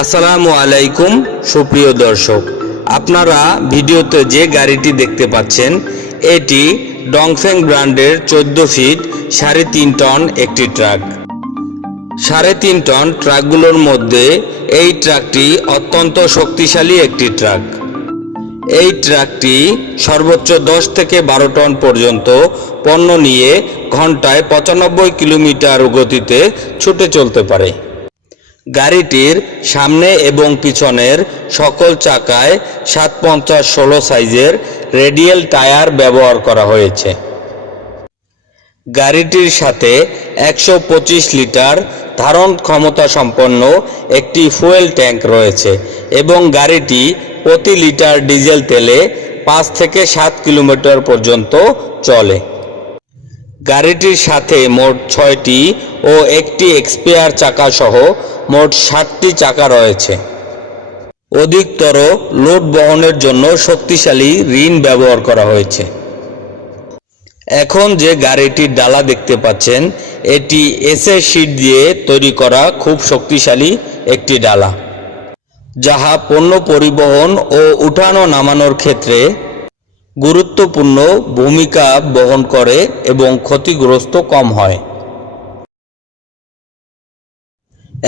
আসসালামু আলাইকুম সুপ্রিয় দর্শক, আপনারা ভিডিওতে যে গাড়িটি দেখতে পাচ্ছেন এটি ডংফেং ব্র্যান্ডের 14 ফিট 3.5 টন একটি ট্রাক। 3.5 টন ট্রাকগুলোর মধ্যে এই ট্রাকটি অত্যন্ত শক্তিশালী একটি ট্রাক। এই ট্রাকটি সর্বোচ্চ 10 থেকে 12 টন পর্যন্ত পণ্য নিয়ে ঘন্টায় 95 কিলোমিটার গতিতে ছুটে চলতে পারে। গাড়িটির সামনে এবং পিছনের সকল চাকায় 750/16 সাইজের রেডিয়াল টায়ার ব্যবহার করা হয়েছে। গাড়িটির সাথে 125 লিটার ধারণ ক্ষমতা সম্পন্ন একটি ফুয়েল ট্যাঙ্ক রয়েছে এবং গাড়িটি প্রতি লিটার ডিজেল তেলে 5 থেকে 7 কিলোমিটার পর্যন্ত চলে। গাড়িটির সাথে মোট 6টি ও একটি এক্সপিয়ার চাকা সহ মোট 7টি চাকা রয়েছে। অধিকতর লোড বহনের জন্য শক্তিশালী রিম ব্যবহার করা হয়েছে। এখন যে গাড়িটির ডালা দেখতে পাচ্ছেন এটি এসএ শীট দিয়ে তৈরি করা খুব শক্তিশালী একটি ডালা, যাহা পণ্য পরিবহন ও উঠানো নামানোর ক্ষেত্রে গুরুত্বপূর্ণ ভূমিকা বহন করে এবং ক্ষতিগ্রস্ত কম হয়।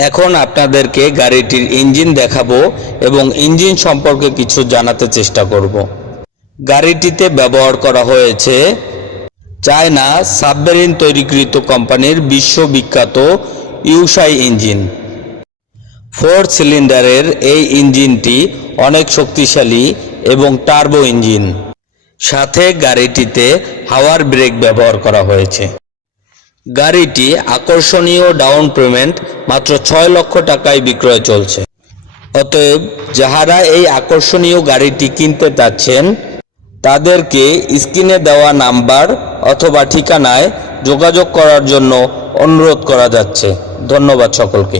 এখন আপনাদেরকে গাড়িটির ইঞ্জিন দেখাবো এবং ইঞ্জিন সম্পর্কে কিছু জানাতে চেষ্টা করব। গাড়িটিতে ব্যবহার করা হয়েছে চায়না সাবমেরিন তৈরিকৃত কোম্পানির বিশ্ববিখ্যাত ইউসাই ইঞ্জিন। 4 সিলিন্ডারের এই ইঞ্জিনটি অনেক শক্তিশালী এবং টার্বো ইঞ্জিন। সাথে গাড়িটিতে হাওয়ার ব্রেক ব্যবহার করা হয়েছে। গাড়িটি আকর্ষণীয় ডাউন পেমেন্ট মাত্র 6 লক্ষ টাকায় বিক্রয় চলছে। অতএব যাহারা এই আকর্ষণীয় গাড়িটি কিনতে চাচ্ছেন তাদেরকে স্ক্রিনে দেওয়া নাম্বার অথবা ঠিকানায় যোগাযোগ করার জন্য অনুরোধ করা যাচ্ছে। ধন্যবাদ সকলকে।